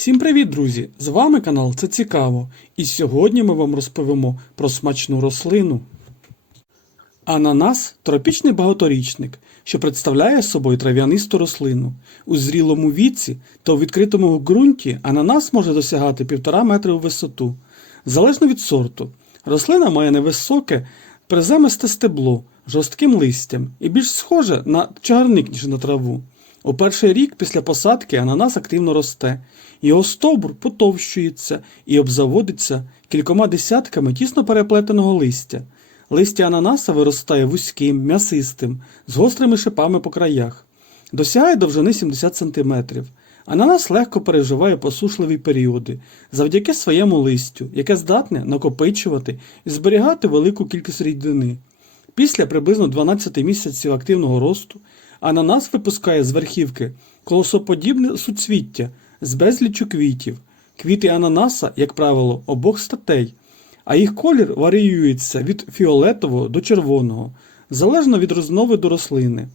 Всім привіт, друзі! З вами канал Це Цікаво. І сьогодні ми вам розповімо про смачну рослину. Ананас тропічний багаторічник, що представляє собою трав'янисту рослину. У зрілому віці та у відкритому ґрунті ананас може досягати 1,5 метри у висоту. Залежно від сорту. Рослина має невисоке, приземисте стебло, жорстким листям і більш схоже на чагарник, ніж на траву. У перший рік після посадки ананас активно росте, його стовбур потовщується і обзаводиться кількома десятками тісно переплетеного листя. Листя ананаса виростає вузьким, м'ясистим, з гострими шипами по краях. Досягає довжини 70 см. Ананас легко переживає посушливі періоди завдяки своєму листю, яке здатне накопичувати і зберігати велику кількість рідини. Після приблизно 12 місяців активного росту ананас випускає з верхівки колосоподібне суцвіття з безліччю квітів. Квіти ананаса, як правило, обох статей, а їх колір варіюється від фіолетового до червоного, залежно від різновиду рослини.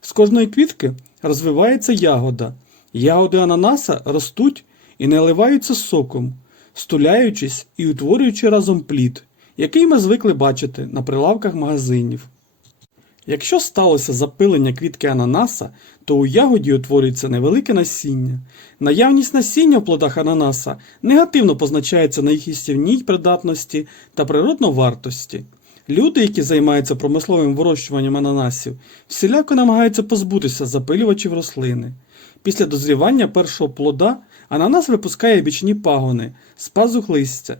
З кожної квітки розвивається ягода. Ягоди ананаса ростуть і наливаються соком, стуляючись і утворюючи разом плід, який ми звикли бачити на прилавках магазинів. Якщо сталося запилення квітки ананаса, то у ягоді утворюється невелике насіння. Наявність насіння в плодах ананаса негативно позначається на їх їстівній придатності та природновартості. Люди, які займаються промисловим вирощуванням ананасів, всіляко намагаються позбутися запилювачів рослини. Після дозрівання першого плода ананас випускає бічні пагони з пазух листя.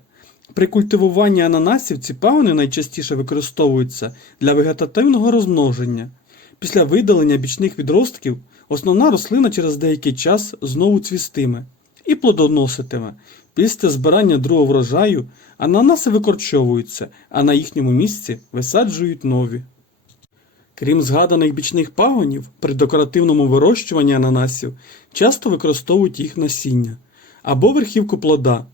При культивуванні ананасів ці пагони найчастіше використовуються для вегетативного розмноження. Після видалення бічних відростків основна рослина через деякий час знову цвістиме і плодоноситиме. Після збирання другого врожаю ананаси викорчовуються, а на їхньому місці висаджують нові. Крім згаданих бічних пагонів, при декоративному вирощуванні ананасів часто використовують їх насіння або верхівку плода.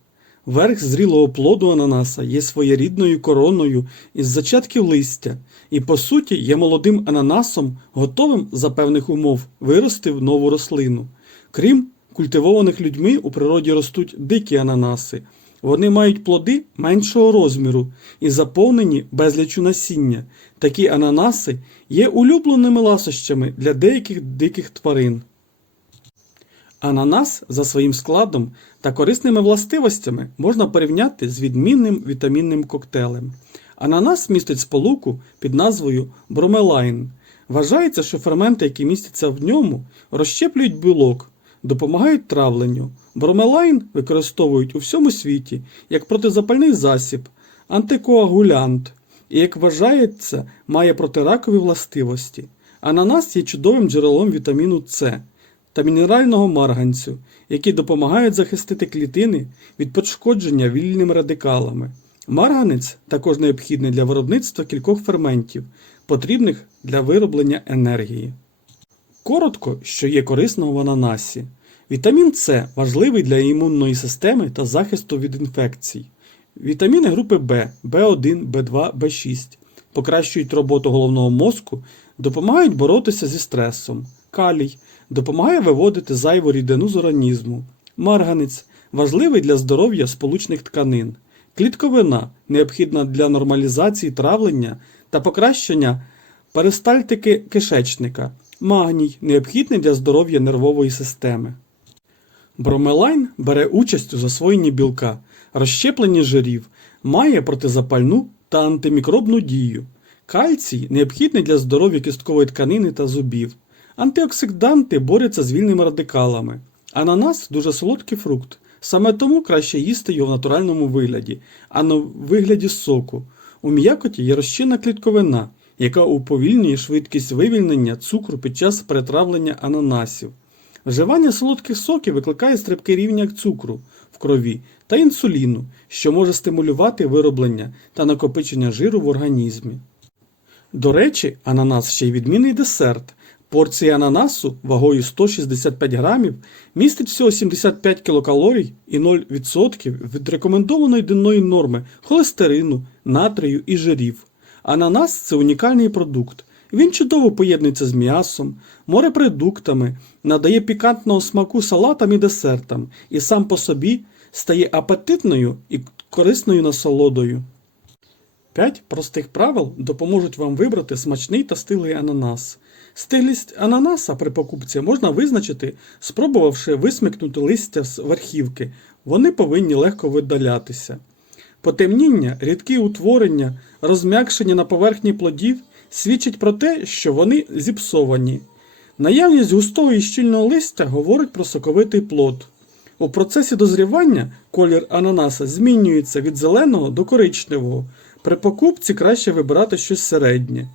Верх зрілого плоду ананаса є своєрідною короною із зачатків листя і, по суті, є молодим ананасом, готовим за певних умов вирости в нову рослину. Крім культивованих людьми, у природі ростуть дикі ананаси. Вони мають плоди меншого розміру і заповнені безлічу насіння. Такі ананаси є улюбленими ласощами для деяких диких тварин. Ананас за своїм складом та корисними властивостями можна порівняти з відмінним вітамінним коктейлем. Ананас містить сполуку під назвою бромелайн. Вважається, що ферменти, які містяться в ньому, розщеплюють білок, допомагають травленню. Бромелайн використовують у всьому світі як протизапальний засіб, антикоагулянт і, як вважається, має протиракові властивості. Ананас є чудовим джерелом вітаміну С та мінерального марганцю, які допомагають захистити клітини від пошкодження вільними радикалами. Марганець також необхідний для виробництва кількох ферментів, потрібних для вироблення енергії. Коротко, що є корисного в ананасі. Вітамін С важливий для імунної системи та захисту від інфекцій. Вітаміни групи В, В1, В2, В6 покращують роботу головного мозку, допомагають боротися зі стресом. Калій допомагає виводити зайву рідину з організму. Марганець важливий для здоров'я сполучних тканин. Клітковина необхідна для нормалізації травлення та покращення перистальтики кишечника. Магній необхідний для здоров'я нервової системи. Бромелайн бере участь у засвоєнні білка, розщепленні жирів, має протизапальну та антимікробну дію. Кальцій необхідний для здоров'я кісткової тканини та зубів. Антиоксиданти борються з вільними радикалами. Ананас дуже солодкий фрукт. Саме тому краще їсти його в натуральному вигляді, а не в вигляді соку. У м'якоті є розчинна клітковина, яка уповільнює швидкість вивільнення цукру під час перетравлення ананасів. Вживання солодких соків викликає стрибкий рівня цукру в крові та інсуліну, що може стимулювати вироблення та накопичення жиру в організмі. До речі, ананас ще й відмінний десерт. Порція ананасу вагою 165 грамів містить всього 75 кілокалорій і 0% від рекомендованої денної норми холестерину, натрію і жирів. Ананас це унікальний продукт. Він чудово поєднується з м'ясом, морепродуктами, надає пікантного смаку салатам і десертам і сам по собі стає апетитною і корисною насолодою. П'ять простих правил допоможуть вам вибрати смачний та стиглий ананас. Стиглість ананаса при покупці можна визначити, спробувавши висмикнути листя з верхівки. Вони повинні легко видалятися. Потемніння, рідкі утворення, розм'якшення на поверхні плодів свідчить про те, що вони зіпсовані. Наявність густого і щільного листя говорить про соковитий плод. У процесі дозрівання колір ананаса змінюється від зеленого до коричневого. При покупці краще вибирати щось середнє.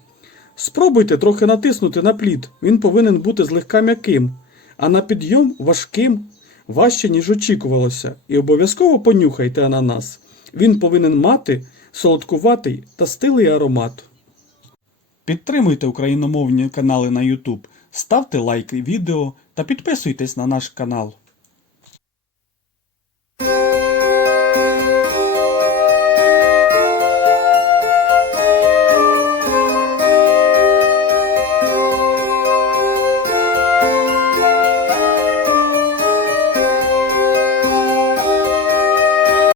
Спробуйте трохи натиснути на плід, він повинен бути злегка м'яким, а на підйом важким, важче, ніж очікувалося, і обов'язково понюхайте ананас. Він повинен мати солодкуватий та стилий аромат. Підтримуйте україномовні канали на YouTube, ставте лайки відео та підписуйтесь на наш канал.